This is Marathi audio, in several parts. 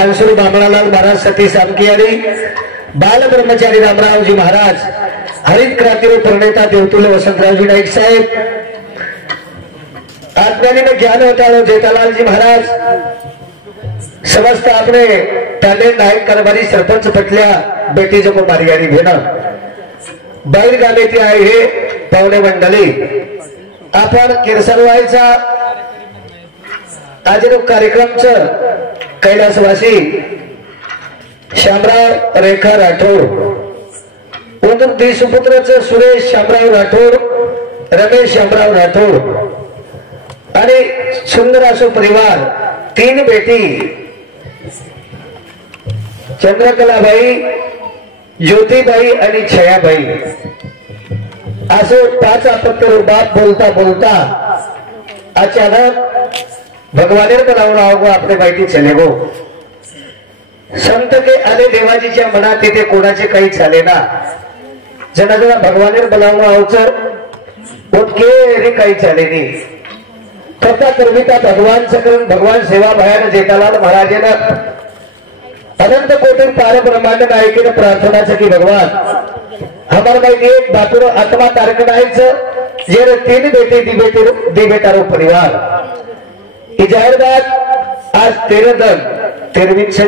श्री बामणालाल महाराज सती सामकियारी बाल ब्रह्मचारी रामरावजी महाराज हरित क्रांती प्रणेता देवतुल्य वसंतरावजी नाईक साहेब आत्म्याने ज्ञान होता जेठालाल जी महाराज समस्त अपने ताले नायक कारभारी सरपंच पटल्या बेटीचं को मारियारी भेना बैलगाडी आहे हे पाहुणे मंडळी आपण किरसरवाईचा आज कार्यक्रमचं कैलासवासी शामराव रेखा राठोड उदर सुपुत्रचं सुरेश शामराव राठोड रमेश शामराव राठोड आणि सुंदर असो परिवार तीन बेटी चंद्रकलाबाई ज्योतिबाई आणि छयाबाई असो पाच अपत्य बाप बोलता बोलता अचानक भगवानेर बनावना होगा अपने बाईटी चले गो संत के आले देवाजीच्या मनात तिथे कोणाचे काही चाले ना जना जना भगवानेर बनावना होचं उतके रे काही चाले नाही करता कर्मिता भगवान सकरण भगवान सेवा बाहेर जेठालाल महाराजेनं अनंत कोटी पार ब्रह्मांड नायकीनं प्रार्थना की भगवान हमारा भाई एक बातुर आत्मा तारक नायचं जे तीन बेटे दी बेटारो परिवार जाहिरबात आज 13 दिन 13वीं छे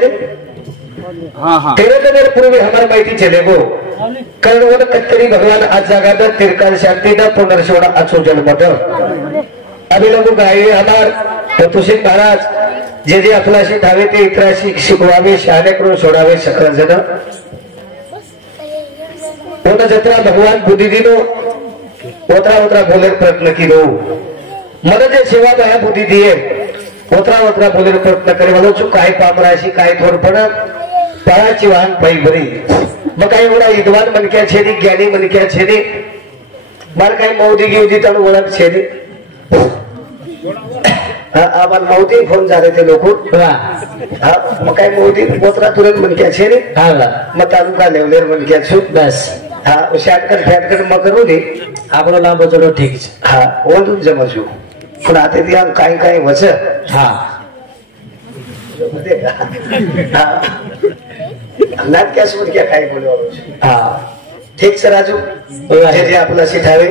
हाँ 13 दिन पूर्वी हमारे माहिती चले गो कारण वो कत्तरी भगवान आज जागा द तिरकाल शांति द पुनर्षोड़ा अचो जन्मत अभी लोग गाये हमार तुषिक महाराज जे आपलाशी धावे ते इतराशी शिकवावे शहाणे करून सोडावे सकल जन पुन्हा जत्रा भगवान बुद्धी दिनो ओतरा ओतरा बोले प्रयत्न किलो मला जे सेवा बाया बुद्धी दिए ओतरा ओतरा बोले प्रयत्न करे वालो चु काय पामराशी काय थोडपण पळाची वाहन पायी बरी मग काही एवढा विद्वान मनक्या छेदी ज्ञानी मनक्या छेदी मार काही मौदी गिवदी तण ओळख छेदी आम्हाला मौदी फोन झाले ते लोक मग काही मौदी ओतरा तुरंत मनक्या छेदी मग तालुका लेवलेर मनक्या छु बस हा शाटकट फॅटकट मग करू दे आपण लांब जोडो ठीक हा ओंदून जमजू पण आता ती आम काही काही वच हा नाटक्यास क्या काही बोलू हा ठीक सर राजू जे आपला शिकावे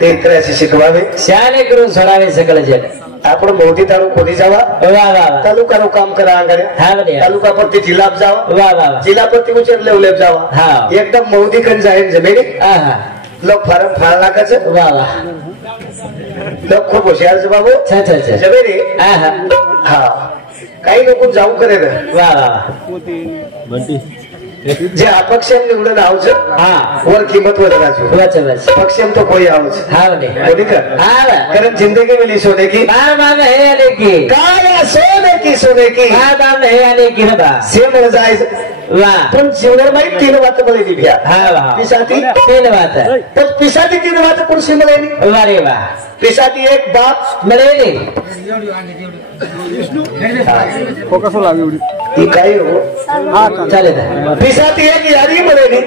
ते इतराशी शिकवावे शाळे करून सोडावे सकल जग आपण मोठी तालुक कोणी जावा तालुका काम करा अंगारे तालुका परती जिल्हा जावा जिल्हा परती उचर लेवलेप जावा एकदम मोदी कन जाईन जमेनी लोक फारम फाळ लागायचं लोक खूप होशियार बाबू जमेनी हा काही लोक जाऊ करे जे अपक्षम निवडून आवच वर किंमत वर राजू पक्षम तो कोई आवच कारण जिंदगी मिली सोने की काय सोने की सोने की से मला जायचं पण जीवनात माहिती 3 वात मला दिव्या पिसाती 3 वात पण पिसाती 3 वात कोण सिमलेनी अरे वा पिसाती एक बाप मलेनी फोकस लागे एवढी काय हो चालेल पिसाती एक यारी मलेनी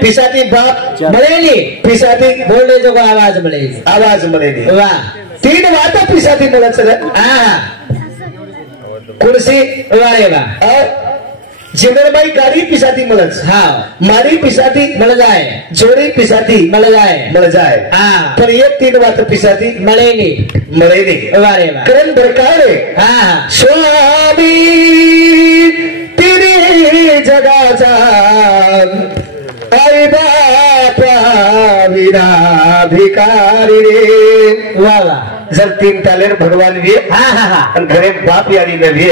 पिसाती बाप मलेनी पिसाती बोलने जो आवाज मलेनी वाह 3 वात पिसाती बोलत कुर्सी वारे वा जिमरबाई गाड़ी पिसाती मलच मारी पिसाती मल जाए जोड़ी पिसाती मल जाए पर ये 3 बात पिसाती मलेनी वारे वा करण बरकारे स्वामी तेरी जगाचा आई बापा विना भिकारी रे वाला जर 3 तालेर भगवान वे घरे बाप यारी न वे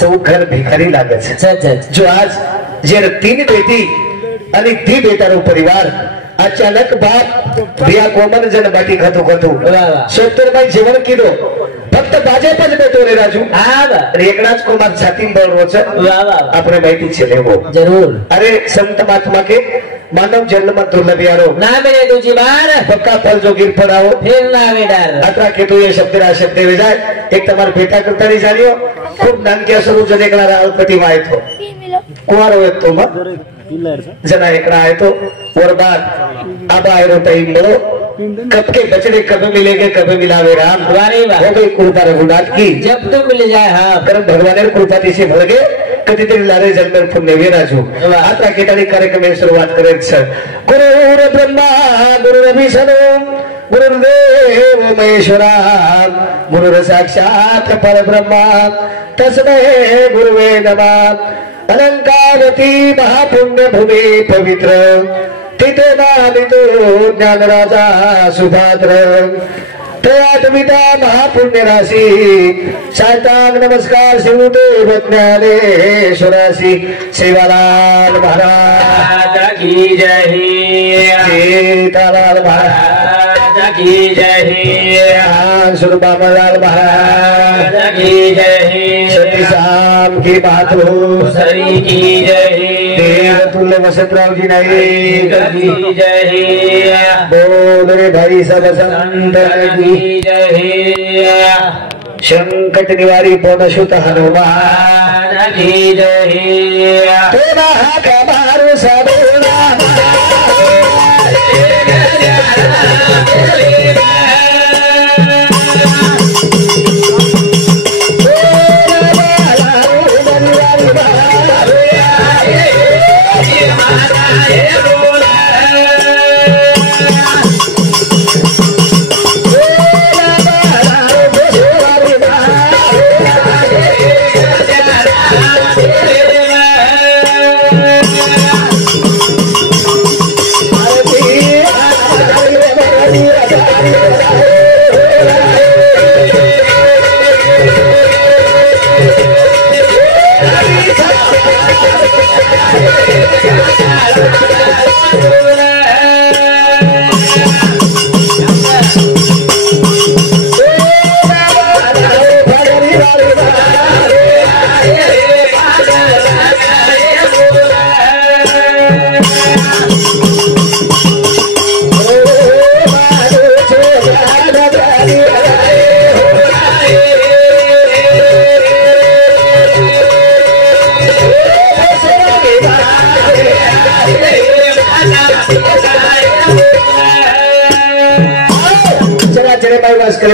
सौ घर भिखारी लागत जो आज जे 3 बेटी आणि 3 बेटारो परिवार अचानक बाप बिया कोमन जन बाटी खातो 70 बाई जेवण किलो फक्त भाजपच बेटो रे राजू रेकडाच कुमार छाती बळरोच अपने बैठी चले वो जरूर अरे संत महात्मा के मानव जन्म दुर्लभ यारो ना मेरे दूजी बार पक्का फल जो गिर पड़ाओ फिर ना मेडार अतरा के तो ये शब्द रा शब्द वे जाए एक तमार बेटा करता नहीं जानियो खूब नान के असर जने कला रावपति माय तो कुवार हो तो मत जना एकड़ा आए तो और बाद अब आए रो टाइम लो कब के बचड़े कब मिलेंगे कब मिलावे राम हो गई कृपा रघुनाथ की जब तो मिल जाए हाँ कारण भगवान कृपा तिशी भळगे कधीतरी लारे जन्म पुण्य विराजू आता ठिकाणी कार्यक्रम सुरुवात करायचं गुरु ब्रह्मा गुरु विष्णू गुरुदेव महेश्वरा गुरु साक्षात परब्रह्मा तस्मै गुरुवे नमः अलंकारवती महापुण्य भूमी पवित्र तिथे नामितो ज्ञानराजा सुभाद्र तयात्मिता महापुण्य राशी साष्टांग नमस्कार शिवदेव ज्ञानेश्वराशी सेवालाल महाराज की जय सीतालाल महाराज की जय सुरबालाल महाराज की जय सती शाम की मातृ सरी की जय देव तुल्य वसंतराव जी नहीं की जय बोल रे भाई सब संत की जय संकट निवारी पौनसुत हनुमान की जय तेरा हाथ मारू सबूरा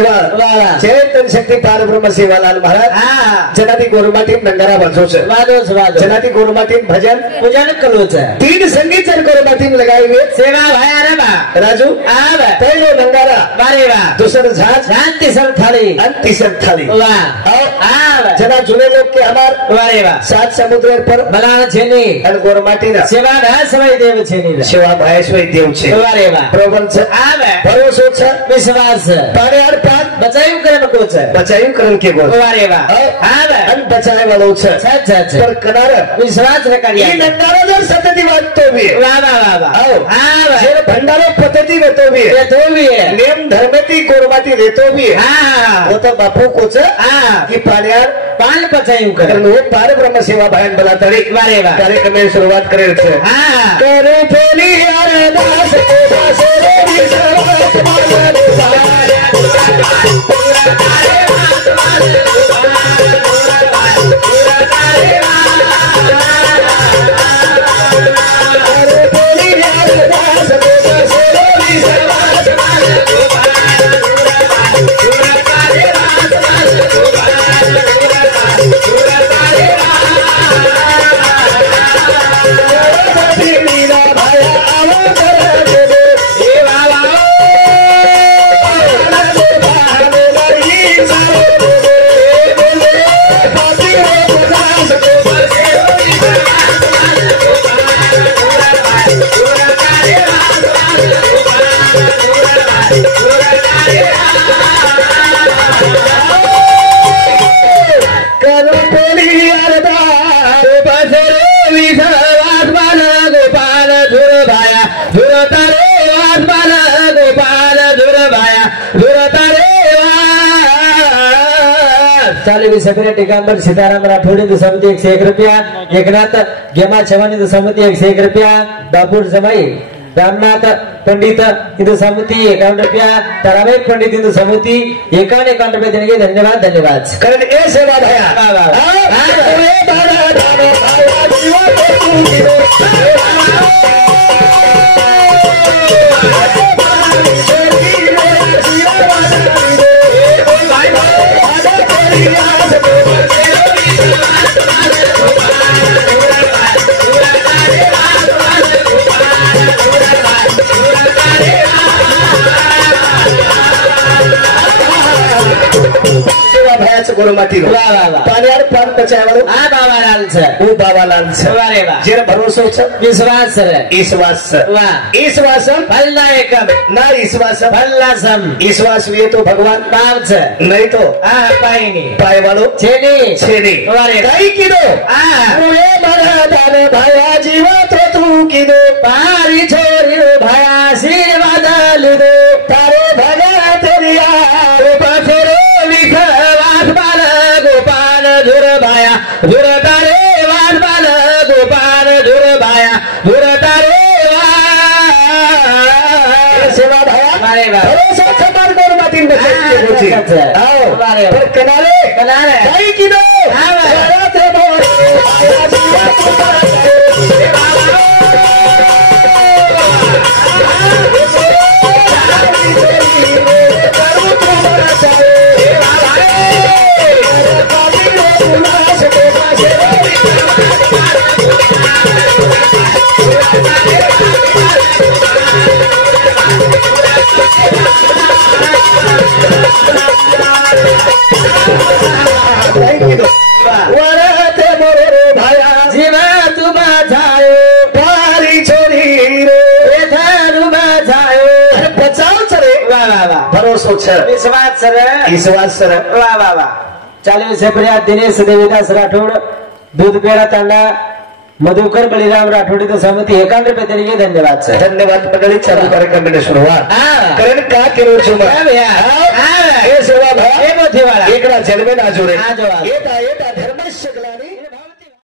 चैतन्य शक्ति पार ब्रह्म सेवालाल महाराज जनाती गोरुमाटी नंगारा बंसो से जनाती गोरुमाटी भजन पूजन कलो छे तीन संगीत चल गोरुमाटी में लगाए हुए सेवा भाया रे बा राजू आव पहलो नंगारा बारे बा दूसर झांझ शांति सर थाली अंतिसर थाली वाह और आव जना जुने लोग के हमार बारे बा सात समुद्र पर बनाना छेनी और गोरुमाटी ना सेवा भाया समय देव छेनी सेवा भायेश्वरी देव छे बारे बा प्रबंध आव भरोसो छ विश्वास पारे और पान बचाई करे को छे बचाई करन के गोल बारे बा आव अन बचाए वालों छ अच्छा पर कनार विश्वास रखिया ये नंगारा जर सतती बात तो भी वाह वाह वाह आओ आव जेर भंडारो पद्धति में तो भी ये तो भी है नेम धर्मती गोरमाती लेतो भी हां वो तो बापू को छ हां की पाण्यार पान पचाई करे कारण वो पार ब्रह्म सेवा भायन बला तरी वारे वाह कार्यक्रम में शुरुआत करे छ हां करे फेली अरदास को दासे रे सर्वत मानव सगळे टिकांबर सीताराम राठोड समिती 101 रुपया एकनाथ गेमा छवानी समिती 101 रुपया बापूर जमाई रामनाथ पंडित इंदु समिति 51 रुपया ताराबाई पंडित इंदु समिति 51 रुपया देने के धन्यवाद धन्यवाद कारण ए सेवा भया ગોરમાટી નો વાહ વાહ વાહ પાણીયાર પાન પચાવવાનો આ બાબાલાલ છે હું બાબાલાલ છે વારે વાહ જેને ભરોસો છે વિશ્વાસ છે ઈશ્વાસ છે વાહ ઈશ્વાસમ ભલ્લા એકમ ના ઈશ્વાસમ ભલ્લા સમ ઈશ્વાસ વે તો ભગવાન પાવ છે નહીં તો આ પાઈની પાય વાળો છે ની છે નહીં વારે કઈ કીધો આ મુએ મારા દાન ભાયા જીવા તો તું કીધો પારી છોરી ભાઈ આશીર્વાદ લીધો તારે ભગા તેરિયા પાછરો વિખવાસ બાલ ગોપાલ ધુર ભાયા ધુર તારે વાસ બાલ ગોપાલ ધુર ભાયા ધુર તારે સેવા ભાયા વારે વાહ ભરોસો ખબર ગોરમાટી ને છે આવો વારે પર કનારે કનારે કઈ કીધો હા, વાહ. મારા તે ભાયા જીવા તો વરતે મોરો ભાયા જીવા તું બાજાયો તારી છોરી રે એ થારું બાજાયો અરે બચાવ છે રે વાહ વાહ વાહ ભરોસો છે વિશ્વાસ સર ઈશ્વાસ છે વાહ વાહ વાહ ચાલ્યું છે પ્રિયા દિનેશ દેવીદાસ રાઠોડ દૂધ પેડા તાંડા મધુકર બલિરામ રાઠોડી तो सहमति 51 रुपये देने धन्यवाद सर धन्यवाद मंडळी चालू कार्यक्रमाने सुरुवात हा कारण का केलो છું હા ભૈયા હા એ સેવા ભાઈ એ બોથી વાળા એકડા જન્મે ના જોડે આ જોવા એટા ધર્મસ્ય